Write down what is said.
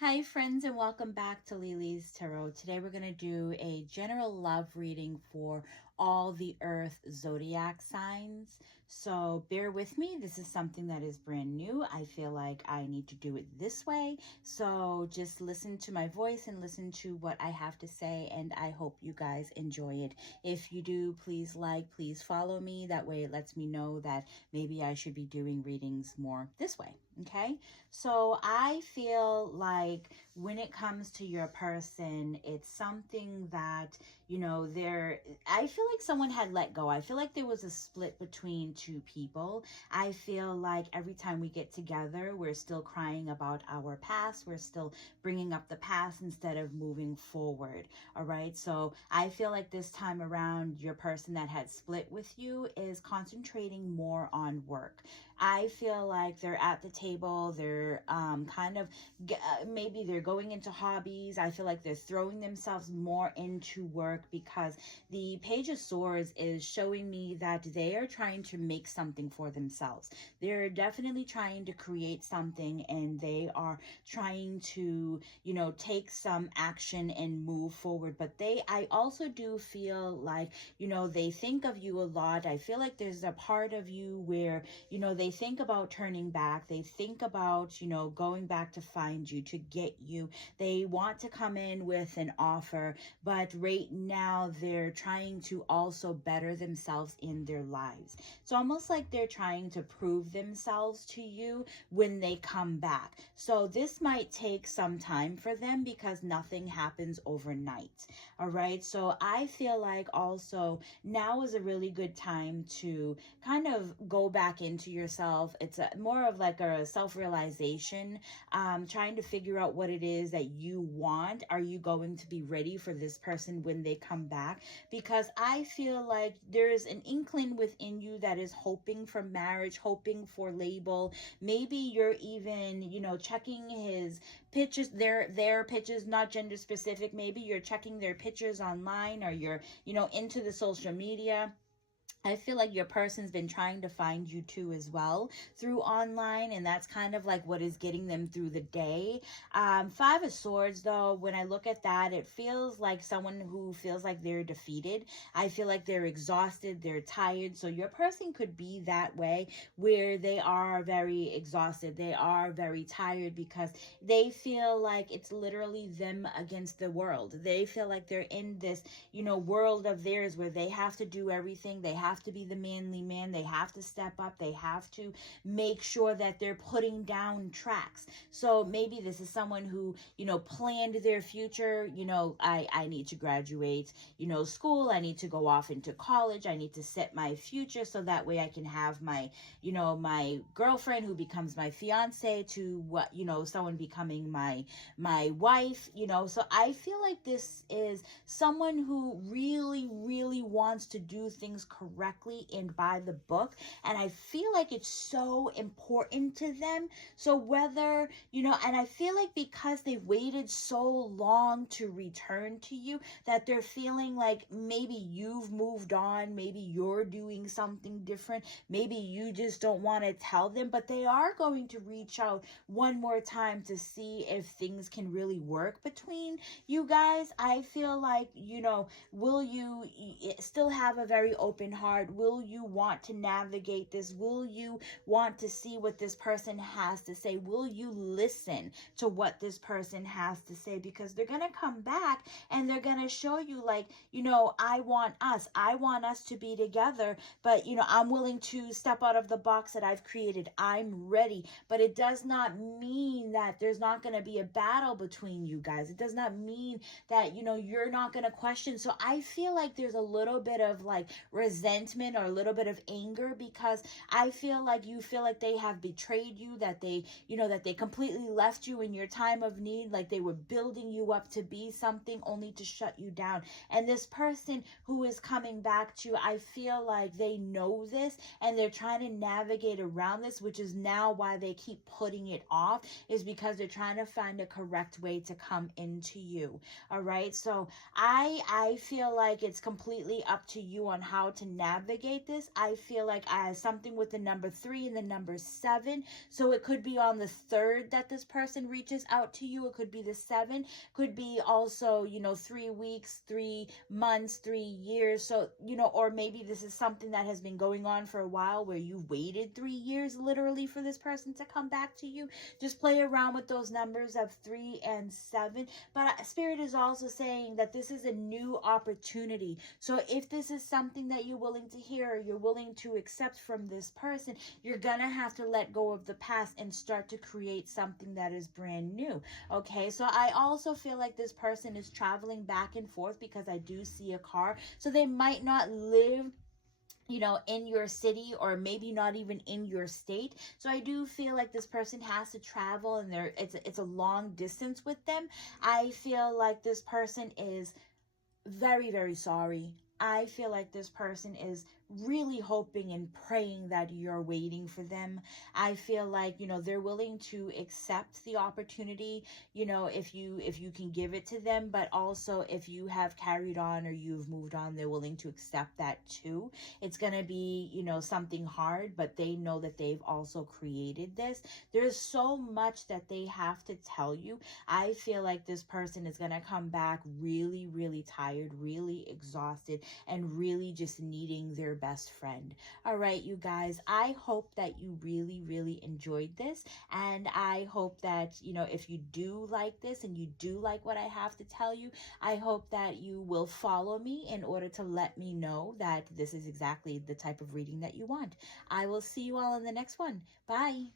Hi friends, and welcome back to Lily's Tarot. Today we're going to do a general love reading for all the earth zodiac signs. So bear with me. This is something that is brand new. I feel like I need to do it this way. So just listen to my voice and listen to what I have to say, and I hope you guys enjoy it. If you do, please please follow me. That way it lets me know that maybe I should be doing readings more this way. Okay, so I feel like when it comes to your person, it's something that, I feel like someone had let go. I feel like there was a split between two people. I feel like every time we get together, we're still crying about our past. We're still bringing up the past instead of moving forward. All right. So I feel like this time around, your person that had split with you is concentrating more on work. I feel like they're at the table. They're maybe they're going into hobbies. I feel like they're throwing themselves more into work because the Page of Swords is showing me that they are trying to make something for themselves. They're definitely trying to create something, and they are trying to, take some action and move forward. But I also do feel like, they think of you a lot. I feel like there's a part of you where, they think about turning back. They think about, going back to find you, to get you. They want to come in with an offer, but right now they're trying to also better themselves in their lives. It's almost like they're trying to prove themselves to you when they come back. So this might take some time for them because nothing happens overnight. All right. So I feel like also now is a really good time to kind of go back into yourself. It's more of like a self-realization, trying to figure out what it is that you want. Are you going to be ready for this person when they come back? Because I feel like there's an inkling within you that is hoping for marriage, hoping for label. Maybe you're even, checking his pictures, their pictures, not gender specific. Maybe you're checking their pictures online, or you're, into the social media. I feel like your person's been trying to find you too as well through online, and that's kind of like what is getting them through the day. Five of Swords, though, when I look at that, it feels like someone who feels like they're defeated. I feel like they're exhausted, they're tired. So your person could be that way, where they are very exhausted, they are very tired, because they feel like it's literally them against the world. They feel like they're in this, world of theirs where they have to do everything. They have to be the manly man. They have to step up. They have to make sure that they're putting down tracks. So maybe this is someone who, planned their future. I need to graduate, school. I need to go off into college. I need to set my future so that way I can have my, my girlfriend who becomes my fiance, to what, someone becoming my wife, So I feel like this is someone who really, really wants to do things correctly and by the book. And I feel like it's so important to them. So whether, and I feel like because they've waited so long to return to you, that they're feeling like maybe you've moved on, maybe you're doing something different, maybe you just don't want to tell them, but they are going to reach out one more time to see if things can really work between you guys. I feel like, will you still have a very open heart? Will you want to navigate this? Will you want to see what this person has to say? Will you listen to what this person has to say? Because they're going to come back and they're going to show you like, I want us to be together, but, I'm willing to step out of the box that I've created. I'm ready. But it does not mean that there's not going to be a battle between you guys. It does not mean that, you're not going to question. So I feel like there's a little bit of like resentment or a little bit of anger, because I feel like you feel like they have betrayed you, that they, that they completely left you in your time of need, like they were building you up to be something only to shut you down. And this person who is coming back to you, I feel like they know this and they're trying to navigate around this, which is now why they keep putting it off, is because they're trying to find a correct way to come into you. All right. So I feel like it's completely up to you on how to navigate navigate this, I feel like I have something with the number 3 and the number 7. So it could be on the 3rd that this person reaches out to you. It could be the 7. Could be also, 3 weeks, 3 months, 3 years. So, or maybe this is something that has been going on for a while where you waited 3 years literally for this person to come back to you. Just play around with those numbers of 3 and 7. But Spirit is also saying that this is a new opportunity. So if this is something that you're willing to hear, or you're willing to accept from this person, you're gonna have to let go of the past and start to create something that is brand new. Okay, so I also feel like this person is traveling back and forth, because I do see a car. So they might not live in your city, or maybe not even in your state. So I do feel like this person has to travel, and it's a long distance with them. I feel like this person is very, very sorry. I feel like this person is really hoping and praying that you're waiting for them. I feel like, they're willing to accept the opportunity, if you can give it to them, but also if you have carried on or you've moved on, they're willing to accept that too. It's going to be, something hard, but they know that they've also created this. There's so much that they have to tell you. I feel like this person is going to come back really, really tired, really exhausted, and really just needing their best friend. All right, you guys, I hope that you really, really enjoyed this. And I hope that, if you do like this and you do like what I have to tell you, I hope that you will follow me in order to let me know that this is exactly the type of reading that you want. I will see you all in the next one. Bye.